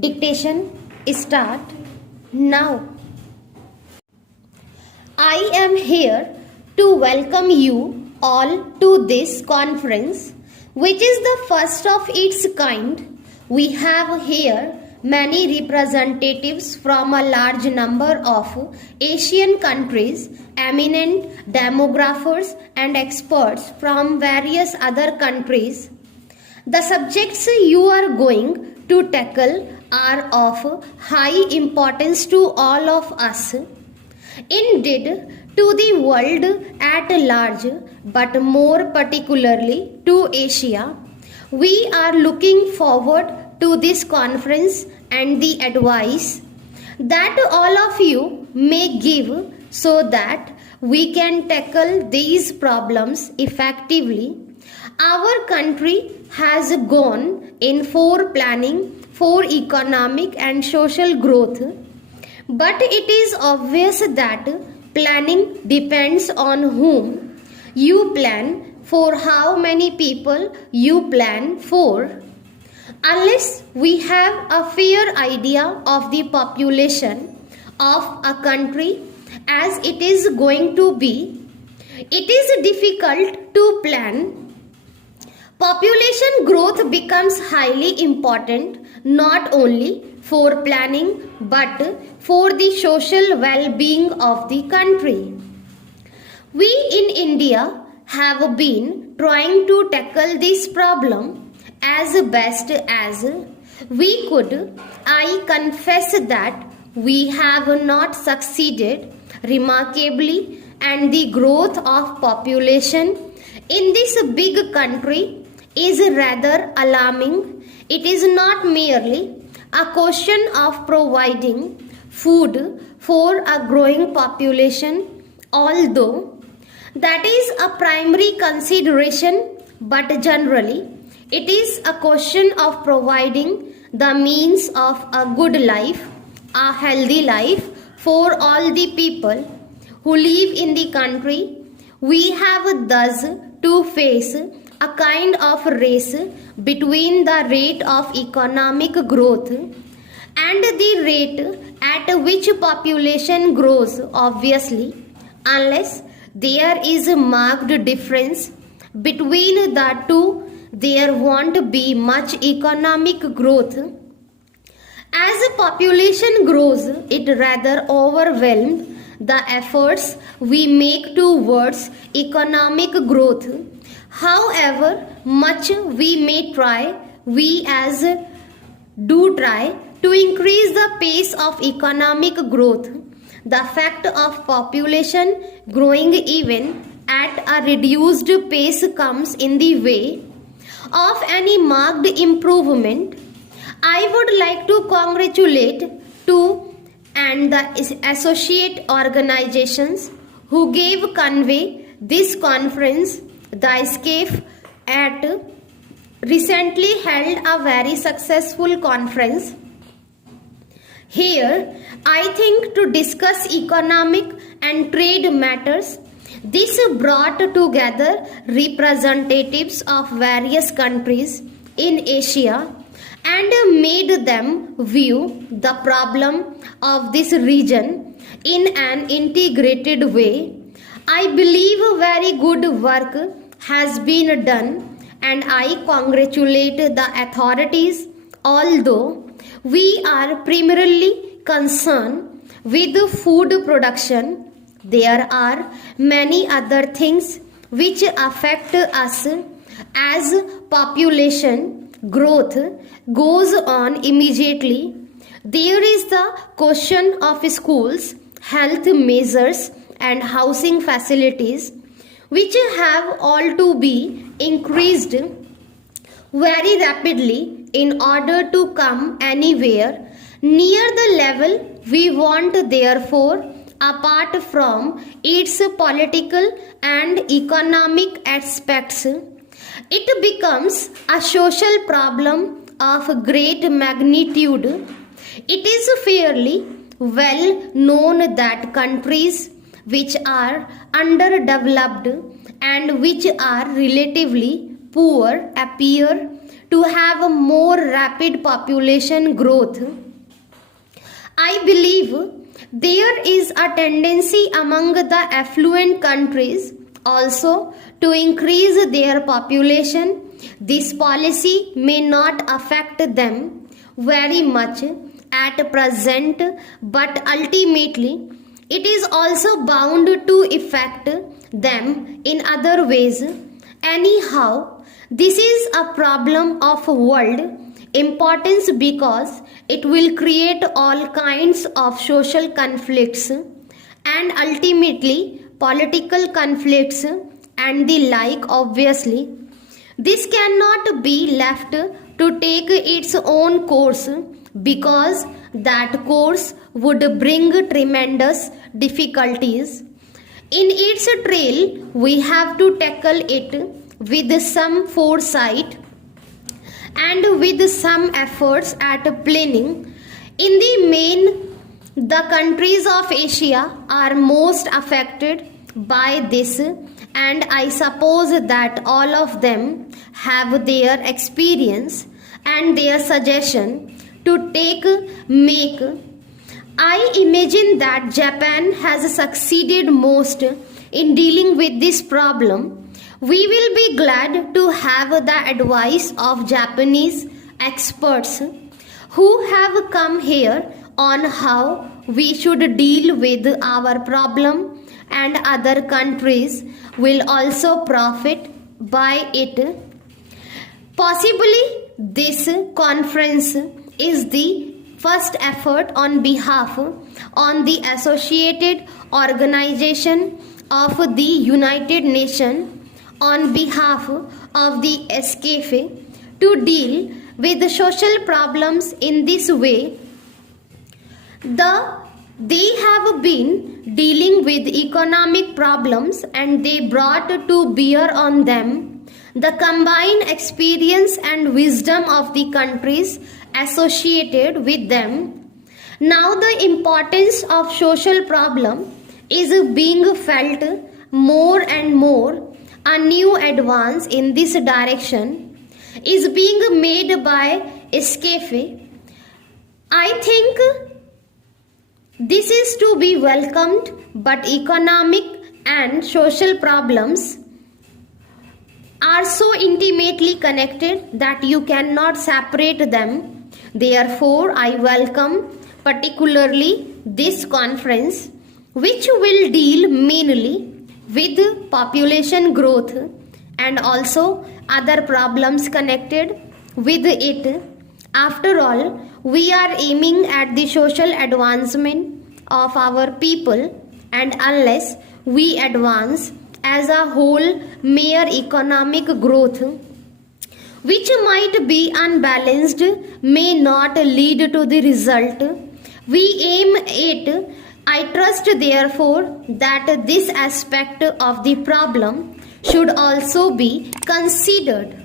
Dictation start now. I am here to welcome you all to this conference, which is the first of its kind. We have here many representatives from a large number of Asian countries, eminent demographers and experts from various other countries. The subjects you are going to tackle are of high importance to all of us. Indeed, to the world at large, but more particularly to Asia, we are looking forward to this conference and the advice that all of you may give so that we can tackle these problems effectively. Our country has gone in for planning for economic and social growth, but it is obvious that planning depends on whom you plan, for how many people you plan for. Unless we have a fair idea of the population of a country as it is going to be, it is difficult to plan. Population growth becomes highly important not only for planning but for the social well-being of the country. We in India have been trying to tackle this problem as best as we could. I confess that we have not succeeded remarkably, and the growth of population in this big country is rather alarming. It is not merely a question of providing food for a growing population, although that is a primary consideration, but generally it is a question of providing the means of a good life, a healthy life for all the people who live in the country. We have thus to face a kind of race between the rate of economic growth and the rate at which population grows. Obviously, unless there is a marked difference between the two, there won't be much economic growth. As a population grows, it rather overwhelms the efforts we make towards economic growth. However much we may try, we as do try to increase the pace of economic growth. The fact of population growing even at a reduced pace comes in the way of any marked improvement. I would like to congratulate to and the associate organizations who gave convey this conference. The SCAFE at recently held a very successful conference here, I think, to discuss economic and trade matters. This brought together representatives of various countries in Asia and made them view the problem of this region in an integrated way. I believe very good work has been done, and I congratulate the authorities. Although we are primarily concerned with food production, there are many other things which affect us as population growth goes on immediately. There is the question of schools, health measures and housing facilities, which have all to be increased very rapidly in order to come anywhere near the level we want. Therefore, apart from its political and economic aspects, it becomes a social problem of great magnitude. It is fairly well known that countries which are underdeveloped and which are relatively poor appear to have a more rapid population growth. I believe there is a tendency among the affluent countries also to increase their population. This policy may not affect them very much at present, but ultimately it is also bound to affect them in other ways. Anyhow, this is a problem of world importance because it will create all kinds of social conflicts and ultimately political conflicts and the like. Obviously, this cannot be left to take its own course because that course would bring tremendous difficulties. In its trail, we have to tackle it with some foresight and with some efforts at planning. In the main, the countries of Asia are most affected by this, and I suppose that all of them have their experience and their suggestion to make. I imagine that Japan has succeeded most in dealing with this problem. We will be glad to have the advice of Japanese experts who have come here on how we should deal with our problem, and other countries will also profit by it. Possibly this conference is the first effort on behalf on the Associated Organization of the United Nations on behalf of the SCAFE to deal with the social problems in this way. They have been dealing with economic problems and they brought to bear on them the combined experience and wisdom of the countries associated with them. Now the importance of social problem is being felt more and more. A new advance in this direction is being made by SCAFE. I think this is to be welcomed, but economic and social problems are so intimately connected that you cannot separate them. Therefore, I welcome particularly this conference, which will deal mainly with population growth and also other problems connected with it. After all, we are aiming at the social advancement of our people, and unless we advance as a whole, mere economic growth, which might be unbalanced, may not lead to the result we aim at. I trust therefore that this aspect of the problem should also be considered.